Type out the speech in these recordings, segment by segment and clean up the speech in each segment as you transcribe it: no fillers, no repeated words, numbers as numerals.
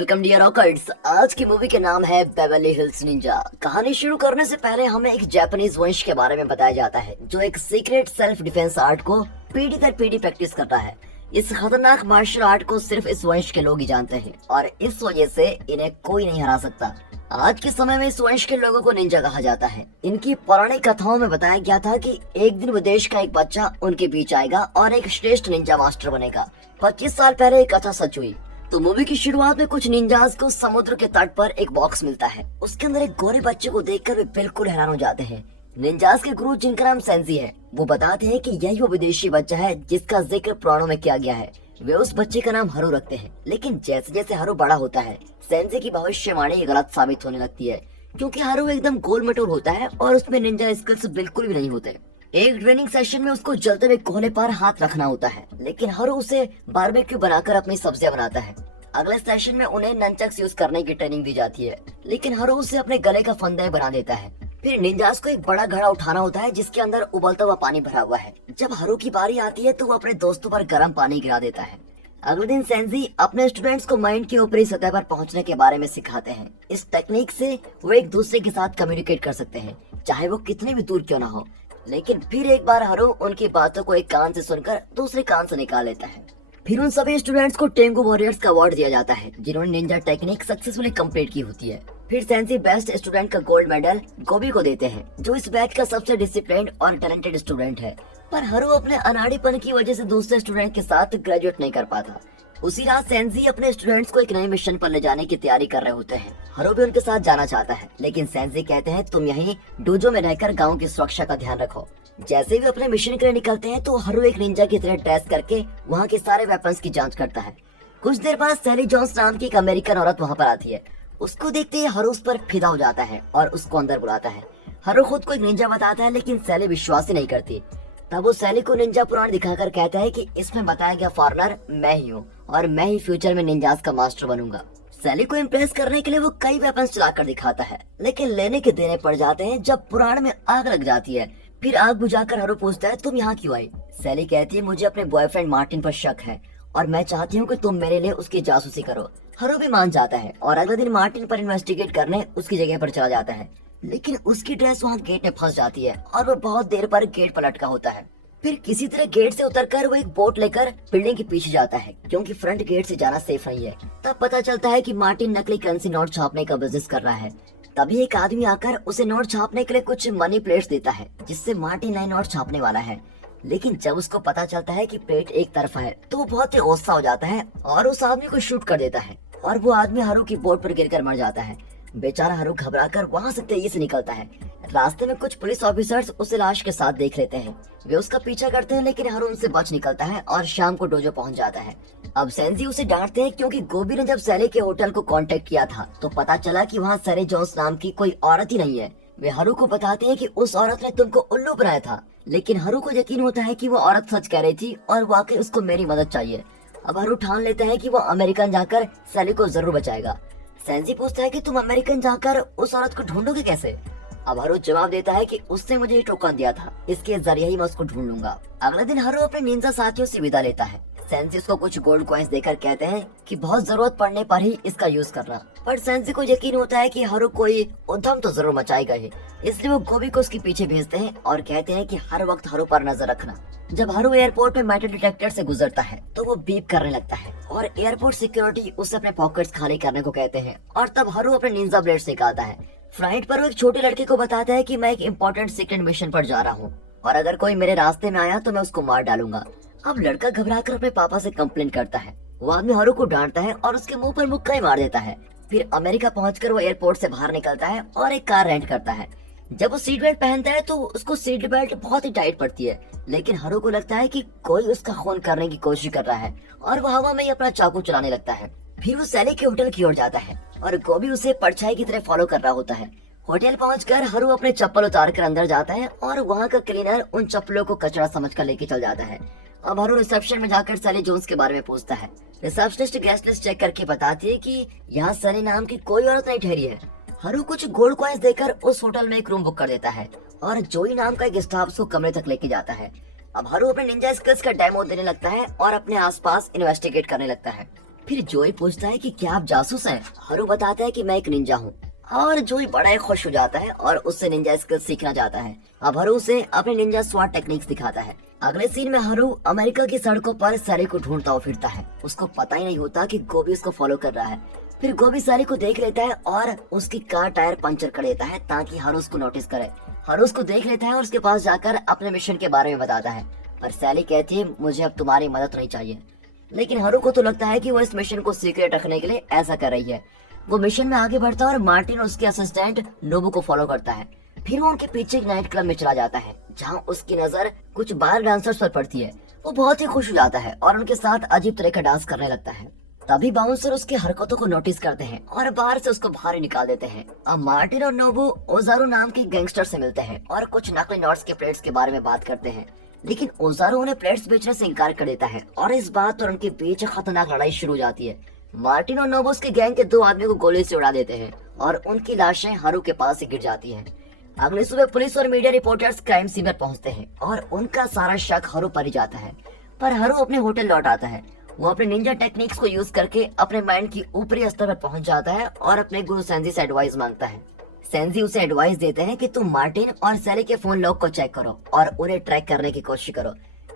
Welcome dear rockers. आज की movie के नाम है बेवर्ली हिल्स निंजा। कहानी शुरू करने से पहले हमें एक जापानीज वंश के बारे में बताया जाता है जो एक सीक्रेट सेल्फ डिफेंस आर्ट को पीढ़ी दर पीढ़ी प्रैक्टिस करता है। इस खतरनाक मार्शल आर्ट को सिर्फ इस वंश के लोग ही जानते हैं और इस वजह से इन्हें कोई नहीं हरा सकता। आज के समय में इस वंश के लोगों को निंजा कहा जाता है। इनकी पौराणिक कथाओं में बताया गया था कि एक दिन विदेश का एक बच्चा उनके बीच आएगा और एक श्रेष्ठ निंजा मास्टर बनेगा। 25 साल पहले ये कथा सच हुई। तो मूवी की शुरुआत में कुछ निंजास को समुद्र के तट पर एक बॉक्स मिलता है। उसके अंदर एक गोरे बच्चे को देखकर वे बिल्कुल हैरान हो जाते हैं। निंजास के गुरु जिनका नाम सेंजी है, वो बताते हैं कि यही वो विदेशी बच्चा है जिसका जिक्र पुराणों में किया गया है। वे उस बच्चे का नाम हरू रखते हैं, लेकिन जैसे जैसे हरू बड़ा होता है सेंजी की भविष्यवाणी गलत साबित होने लगती है, क्योंकि हरू एकदम गोल मटोल होता है और उसमें निंजा स्किल्स बिल्कुल भी नहीं होते। एक ट्रेनिंग सेशन में उसको जलते हुए कोहले पर हाथ रखना होता है, लेकिन हरू उसे बारबेक्यू बनाकर अपनी सब्जियां बनाता है। अगले सेशन में उन्हें नंचक्स यूज करने की ट्रेनिंग दी जाती है, लेकिन हरू उसे अपने गले का फंदा बना देता है। फिर निंजास को एक बड़ा घड़ा उठाना होता है जिसके अंदर उबलता हुआ पानी भरा हुआ है। जब हरू की बारी आती है तो वो अपने दोस्तों पर गर्म पानी गिरा देता है। अगले दिन सेंजी अपने स्टूडेंट्स को माइंड की ऊपरी सतह पर पहुंचने के बारे में सिखाते हैं। इस टेक्निक से वो एक दूसरे के साथ कम्युनिकेट कर सकते हैं, चाहे वो कितने भी दूर क्यों ना हो। लेकिन फिर एक बार हरू उनकी बातों को एक कान से सुनकर दूसरे कान से निकाल लेता है। फिर उन सभी स्टूडेंट्स को टेंगो वॉरियर्स का अवार्ड दिया जाता है जिन्होंने निंजा टेक्निक सक्सेसफुली कंप्लीट की होती है। फिर सेंसी बेस्ट स्टूडेंट का गोल्ड मेडल गोबी को देते हैं, जो इस बैच का सबसे डिसिप्लिन्ड और टैलेंटेड स्टूडेंट है। पर हरू अपने अनाड़ीपन की वजह से दूसरे स्टूडेंट के साथ ग्रेजुएट नहीं कर पाता। उसी रात सेंजी अपने स्टूडेंट्स को एक नए मिशन पर ले जाने की तैयारी कर रहे होते हैं। हरू भी उनके साथ जाना चाहता है, लेकिन सेंजी कहते हैं तुम यहीं डोजो में रहकर गांव की सुरक्षा का ध्यान रखो। जैसे भी अपने मिशन के लिए निकलते हैं तो हरू एक निंजा की तरह ड्रेस करके वहाँ के सारे वेपन्स की जांच करता है। कुछ देर बाद सैली जॉन्स नाम की एक अमेरिकन औरत वहाँ पर आती है। उसको देखते ही हरू उस पर फिदा हो जाता है और उसको अंदर बुलाता है। हरू खुद को एक निंजा बताता है, लेकिन सैली विश्वास ही नहीं करती। तब वो सैली को निंजा पुराण दिखाकर कहता है कि इसमें बताया गया फॉरेनर मैं ही हूँ और मैं ही फ्यूचर में निंजास का मास्टर बनूंगा। सैली को इम्प्रेस करने के लिए वो कई वेपन्स चलाकर दिखाता है, लेकिन लेने के देने पड़ जाते हैं जब पुराण में आग लग जाती है। फिर आग बुझाकर हरू पूछता है तुम यहाँ क्यों आई। सैली कहती है मुझे अपने बॉयफ्रेंड मार्टिन पर शक है और मैं चाहती हूँ कि तुम मेरे लिए उसकी जासूसी करो। हरू भी मान जाता है और अगले दिन मार्टिन पर इन्वेस्टिगेट करने उसकी जगह पर चला जाता है, लेकिन उसकी ड्रेस वहाँ गेट में फंस जाती है और वो बहुत देर पर गेट पर लटका होता है। फिर किसी तरह गेट से उतरकर वो एक बोट लेकर बिल्डिंग के पीछे जाता है, क्योंकि फ्रंट गेट से जाना सेफ नहीं है। तब पता चलता है कि मार्टिन नकली करेंसी नोट छापने का बिजनेस कर रहा है। तभी एक आदमी आकर उसे नोट छापने के लिए कुछ मनी प्लेट्स देता है, जिससे मार्टिन नए नोट छापने वाला है। लेकिन जब उसको पता चलता है कि प्लेट एक तरफा है तो वो बहुत ही गुस्सा हो जाता है और उस आदमी को शूट कर देता है और वो आदमी हरू की बोट पर गिरकर मर जाता है। बेचारा हरू घबराकर वहाँ से तेजी से निकलता है। रास्ते में कुछ पुलिस ऑफिसर्स उसे लाश के साथ देख लेते हैं। वे उसका पीछा करते हैं, लेकिन हरू उनसे बच निकलता है और शाम को डोजो पहुंच जाता है। अब सेंजी उसे डांटते हैं क्योंकि गोबी ने जब सैली के होटल को कांटेक्ट किया था तो पता चला कि वहाँ सैली जॉन्स नाम की कोई औरत ही नहीं है। वे हरू को बताते हैं कि उस औरत ने तुमको उल्लू बनाया था, लेकिन हरू को यकीन होता है कि वो औरत सच कह रही थी और वाकई उसको मेरी मदद चाहिए। अब हरू ठान लेता है कि वो अमेरिकन जाकर सैली को जरूर बचाएगा। सेंजी पूछता है कि तुम अमेरिकन जाकर उस औरत को ढूंढोगे कैसे। अब हरू जवाब देता है कि उसने मुझे ये टोकन दिया था, इसके जरिए ही मैं उसको ढूंढ लूंगा। अगले दिन हरू अपने निंजा साथियों से विदा लेता है। सेंजी उसको कुछ गोल्ड कॉइंस देकर कहते हैं कि बहुत जरूरत पड़ने पर ही इसका यूज करना। पर सेंजी को यकीन होता है कि हरू कोई उद्यम तो जरूर मचाएगा ही, इसलिए वो गोबी को उसके पीछे भेजते हैं और कहते हैं कि हर वक्त हरू पर नजर रखना। जब हरू एयरपोर्ट में मेटल डिटेक्टर से गुजरता है तो वो बीप करने लगता है और एयरपोर्ट सिक्योरिटी उसे अपने पॉकेट्स खाली करने को कहते हैं और तब हरू अपने निंजा ब्लेड्स निकालता है। फ्लाइट पर वो एक छोटे लड़के को बताता है कि मैं एक इम्पोर्टेंट सीक्रेट मिशन पर जा रहा हूँ और अगर कोई मेरे रास्ते में आया तो मैं उसको मार डालूंगा। अब लड़का घबराकर अपने पापा से कंप्लेन करता है। वो आदमी हरू को डांटता है और उसके मुंह पर मुक्का ही मार देता है। फिर अमेरिका पहुंचकर वो एयरपोर्ट से बाहर निकलता है और एक कार रेंट करता है। जब वो सीट बेल्ट पहनता है तो उसको सीट बेल्ट बहुत ही टाइट पड़ती है, लेकिन हरू को लगता है कि कोई उसका खून करने की कोशिश कर रहा है और वो हवा में ही अपना चाकू चलाने लगता है। फिर वो सैली के होटल की ओर जाता है और गोबी उसे परछाई की तरह फॉलो कर रहा होता है। होटल पहुंचकर हरू अपने चप्पल उतार कर अंदर जाता है और वहाँ का क्लीनर उन चप्पलों को कचरा समझकर लेके चल जाता है। अब हरू रिसेप्शन में जाकर सैली जोन्स के बारे में पूछता है। रिसेप्शनिस्ट गेस्ट लिस्ट चेक करके बताती है कि यहाँ सैली नाम की कोई औरत नहीं ठहरी है। हरू कुछ गोल्ड कॉइंस देकर उस होटल में एक रूम बुक कर देता है और जोई नाम का एक स्टाफ उसको कमरे तक लेके जाता है। अब हरू अपने निंजा स्किल्स का डेमो देने लगता है और अपने आसपास इन्वेस्टिगेट करने लगता है। फिर जोई पूछता है कि क्या आप जासूस हैं? हारू बताता है कि मैं एक निंजा हूँ और जोई बड़ा ही खुश हो जाता है और उससे निंजा स्किल सीखना चाहता है। अब हारू उसे अपने निंजा स्वाट टेक्निक्स दिखाता है। अगले सीन में हारू अमेरिका की सड़कों पर सैली को ढूंढता हुआ फिरता है। उसको पता ही नहीं होता कि गोभी उसको फॉलो कर रहा है। फिर गोभी सैली को देख लेता है और उसकी कार टायर पंचर कर देता है ताकि हारू उसको नोटिस करे। हारू उसको देख लेता है और उसके पास जाकर अपने मिशन के बारे में बताता है, पर सैली कहती है मुझे अब तुम्हारी मदद नहीं चाहिए। लेकिन हारू को तो लगता है कि वो इस मिशन को सीक्रेट रखने के लिए ऐसा कर रही है। वो मिशन में आगे बढ़ता है और मार्टिन उसके असिस्टेंट नोबू को फॉलो करता है। फिर वो उनके पीछे एक नाइट क्लब में चला जाता है जहाँ उसकी नजर कुछ बार डांसर्स पर पड़ती है। वो बहुत ही खुश हो जाता है और उनके साथ अजीब तरह का डांस करने लगता है। तभी बाउंसर उसकी हरकतों को नोटिस करते हैं और बाहर से उसको बाहर निकाल देते हैं। अब मार्टिन और नोबू ओजारू नाम के गैंगस्टर से मिलते हैं और कुछ नकली नोट्स के प्लेट्स के बारे में बात करते हैं। लेकिन ओजारू उन्हें प्लेट्स बेचने से इनकार कर देता है और इस बात पर उनके बीच खतरनाक लड़ाई शुरू हो जाती है। मार्टिन और नोबू उसके गैंग के 2 आदमियों को गोली से उड़ा देते हैं और उनकी लाशें हारू के पास ही गिर जाती हैं। अगली सुबह पुलिस और मीडिया रिपोर्टर्स क्राइम सीन पर पहुंचते हैं और उनका सारा शक हारू पर ही जाता है। पर हारू अपने होटल लौट आता है। वो अपने निंजा टेक्निक्स को यूज करके अपने माइंड की ऊपरी स्तर पर पहुंच जाता है और अपने गुरु सेंजी से एडवाइस मांगता है। सेंजी उसे एडवाइस देते हैं कि तुम मार्टिन और सैली के फोन लॉग को चेक करो और उन्हें ट्रैक करने की कोशिश करो।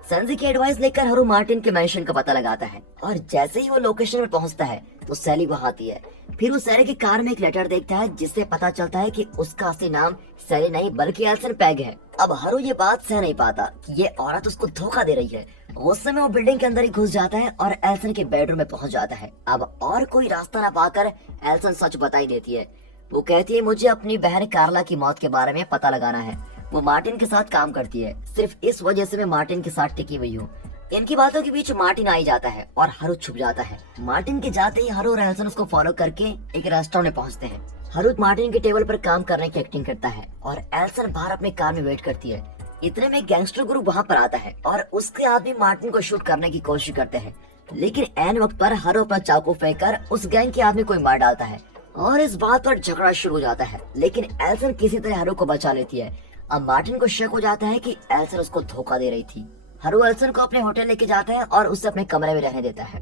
सेंजी की एडवाइस लेकर हारू मार्टिन के मैंशन का पता लगाता है और जैसे ही वो लोकेशन पर पहुंचता है तो सैली वहां आती है। फिर वो सैली की कार में एक लेटर देखता है जिससे पता चलता है कि उसका असली नाम सैली नहीं बल्कि एल्सन पैग है। अब हारू ये बात सह नहीं पाता कि ये औरत उसको धोखा दे रही है। उस समय वो बिल्डिंग के अंदर ही घुस जाता है और एल्सन के बेडरूम में पहुंच जाता है। अब और कोई रास्ता न पाकर एल्सन सच बताई देती है। वो कहती है मुझे अपनी बहन कार्ला की मौत के बारे में पता लगाना है। वो मार्टिन के साथ काम करती है, सिर्फ इस वजह से मैं मार्टिन के साथ टिकी हुई हूँ। इनकी बातों के बीच मार्टिन आ ही जाता है और हारू छुप जाता है। मार्टिन के जाते ही हारू और एल्सन उसको फॉलो करके एक रेस्टोरेंट में पहुंचते हैं। हारू मार्टिन के टेबल पर काम करने की एक्टिंग करता है और एल्सन बाहर अपने कार में वेट करती है। इतने में गैंगस्टर गुरु वहाँ पर आता है और उसके आदमी मार्टिन को शूट करने की कोशिश करते हैं। लेकिन ऐन वक्त पर हारू अपना चाकू फेंककर उस गैंग के आदमी को मार डालता है और इस बात पर झगड़ा शुरू हो जाता है। लेकिन एल्सन किसी तरह हारू को बचा लेती है। अब मार्टिन को शक हो जाता है कि एल्सन उसको धोखा दे रही थी। हारू एल्सन को अपने होटल लेके जाता है और उसे अपने कमरे में रहने देता है।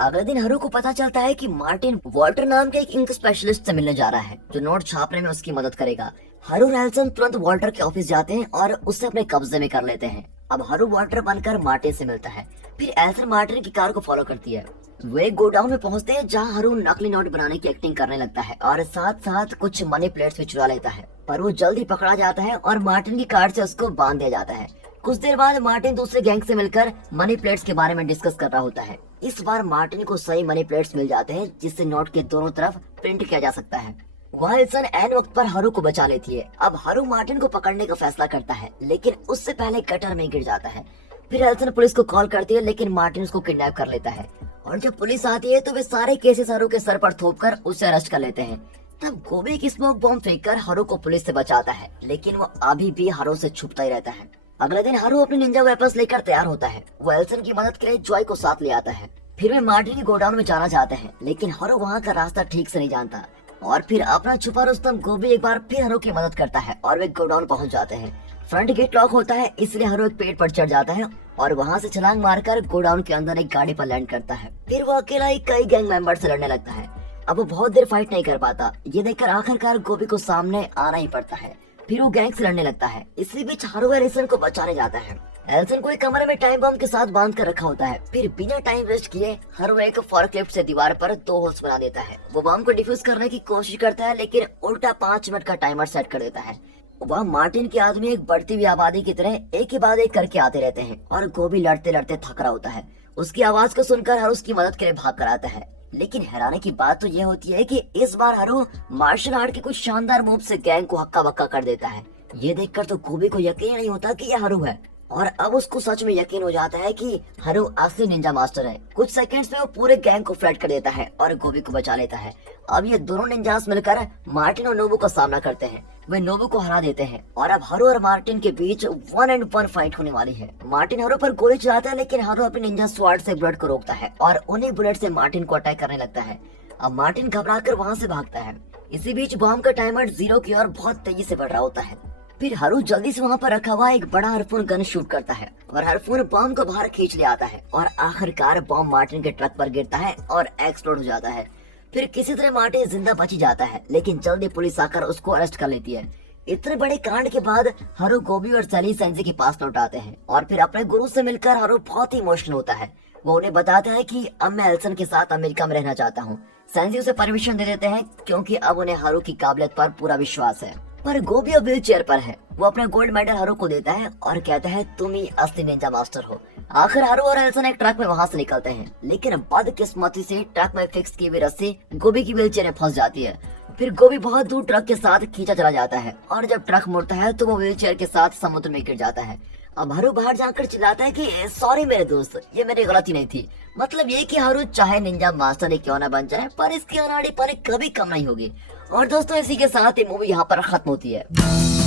अगले दिन हारू को पता चलता है कि मार्टिन वॉल्टर नाम के एक इंक स्पेशलिस्ट से मिलने जा रहा है जो नोट छापने में उसकी मदद करेगा। हारू और एल्सन तुरंत वॉल्टर के ऑफिस जाते हैं और उसे अपने कब्जे में कर लेते हैं। अब हारू वॉल्टर बनकर मार्टिन से मिलता है। फिर एल्सन मार्टिन की कार को फॉलो करती है। वे गोडाउन में पहुंचते हैं जहां हारू नकली नोट बनाने की एक्टिंग करने लगता है और साथ साथ कुछ मनी प्लेट्स भी चुरा लेता है। पर वो जल्दी पकड़ा जाता है और मार्टिन की कार से उसको बांध दिया जाता है। कुछ देर बाद मार्टिन दूसरे गैंग से मिलकर मनी प्लेट्स के बारे में डिस्कस कर रहा होता है। इस बार मार्टिन को सही मनी प्लेट्स मिल जाते हैं जिससे नोट के दोनों तरफ प्रिंट किया जा सकता है। वहाँ एल्सन ऐन वक्त पर हारू को बचा लेती है। अब हारू मार्टिन को पकड़ने का फैसला करता है लेकिन उससे पहले गटर में गिर जाता है। फिर एल्सन पुलिस को कॉल करती है लेकिन मार्टिन उसको किडनैप कर लेता है और जब पुलिस आती है तो वे सारे केसेस हारू के सर पर थोपकर उसे अरेस्ट कर लेते हैं। तब गोभी की स्मोक बॉम्ब फेंककर हारू को पुलिस से बचाता है लेकिन वो अभी भी हारू से छुपता ही रहता है। अगले दिन हारू अपने निंजा वेपन्स लेकर तैयार होता है। वो एल्सन की मदद के लिए जॉय को साथ ले आता है। फिर वे मार्टिन के गोडाउन में जाना चाहते हैं लेकिन हारू वहाँ का रास्ता ठीक से नहीं जानता और फिर अपना छुपा रुस्तम गोभी एक बार फिर हारू की मदद करता है और वे गोडाउन पहुँच जाते हैं। फ्रंट गेट लॉक होता है इसलिए हारू एक पेड़ पर चढ़ जाता है और वहाँ से छलांग मारकर गोडाउन के अंदर एक गाड़ी पर लैंड करता है। फिर वो अकेला ही कई गैंग मेंबर से लड़ने लगता है। अब वो बहुत देर फाइट नहीं कर पाता। ये देखकर आखिरकार गोभी को सामने आना ही पड़ता है। फिर वो गैंग से लड़ने लगता है। इसी बीच हारू एल्सन को बचाने जाता है। एल्सन को एक कमरे में टाइम बम के साथ बांध कर रखा होता है। फिर बिना टाइम वेस्ट किए हारू एक फॉर्कलिफ्ट से दीवार पर 2 होल्स बना देता है। वो बम को डिफ्यूज करने की कोशिश करता है लेकिन उल्टा 5 मिनट का टाइमर सेट कर देता है। वह मार्टिन के आदमी एक बढ़ती हुई आबादी की तरह एक के बाद एक करके आते रहते हैं और गोभी लड़ते लड़ते थक रहा होता है। उसकी आवाज को सुनकर हारू उसकी मदद के लिए भाग कर आता है। लेकिन हैरानी की बात तो यह होती है कि इस बार हारू मार्शल आर्ट के कुछ शानदार मूव से गैंग को हक्का बक्का कर देता है। ये देखकर तो गोभी को यकीन नहीं होता कि यह हारू है और अब उसको सच में यकीन हो जाता है कि हारू असली निंजा मास्टर है। कुछ सेकंड्स में वो पूरे गैंग को फ्लैट कर देता है और गोभी को बचा लेता है। अब ये दोनों निंजास मिलकर मार्टिन और नोबू का सामना करते हैं। वे नोबू को हरा देते हैं और अब हारू और मार्टिन के बीच 1-on-1 फाइट होने वाली है। मार्टिन हारू पर गोली चलाता है लेकिन हारू अपने निंजा स्वॉर्ड से बुलेट को रोकता है और उन्हीं बुलेट से मार्टिन को अटैक करने लगता है। अब मार्टिन घबराकर वहाँ से भागता है। इसी बीच बॉम्ब का टाइमर 0 की ओर बहुत तेजी से बढ़ रहा होता है। फिर हारू जल्दी से वहाँ पर रखा हुआ एक बड़ा हार्पून गन शूट करता है और हार्पून बॉम्ब को बाहर खींच ले आता है और आखिरकार बॉम्ब मार्टिन के ट्रक पर गिरता है और एक्सप्लोड हो जाता है। फिर किसी तरह मार्टिन जिंदा बच जाता है, लेकिन जल्दी पुलिस आकर उसको अरेस्ट कर लेती है। इतने बड़े कांड के बाद हारू गोबी और सैली सेंजी के पास लौट आते हैं और फिर अपने गुरु से मिलकर हारू बहुत ही इमोशनल होता है। वो उन्हें बताता है कि अब मैं एल्सन के साथ अमेरिका में रहना चाहता हूँ। सेंजी उसे परमिशन दे देते हैं क्योंकि अब उन्हें हारू की काबिलियत पर पूरा विश्वास है। पर गोबी अब व्हील चेयर पर है। वो अपना गोल्ड मेडल हारू को देता है और कहता है तुम ही असली निंजा मास्टर हो। आखिर हारू और एल्सन एक ट्रक में वहाँ से निकलते हैं, लेकिन बदकिस्मती से ट्रक में फिक्स की हुई रस्सी गोबी की व्हील चेयर में फंस जाती है। फिर गोबी बहुत दूर ट्रक के साथ खींचा चला जाता है और जब ट्रक मुड़ता है तो वो व्हील चेयर के साथ समुद्र में गिर जाता है। अब हारू बाहर जाकर चिल्लाता है कि सॉरी मेरे दोस्त, ये मेरी गलती नहीं थी। मतलब ये कि हारू चाहे निंजा मास्टर ही क्यों ना बन जाए, पर इसकी अनाड़ीपन कभी कम नहीं होगी। और दोस्तों इसी के साथ ये मूवी यहाँ पर खत्म होती है।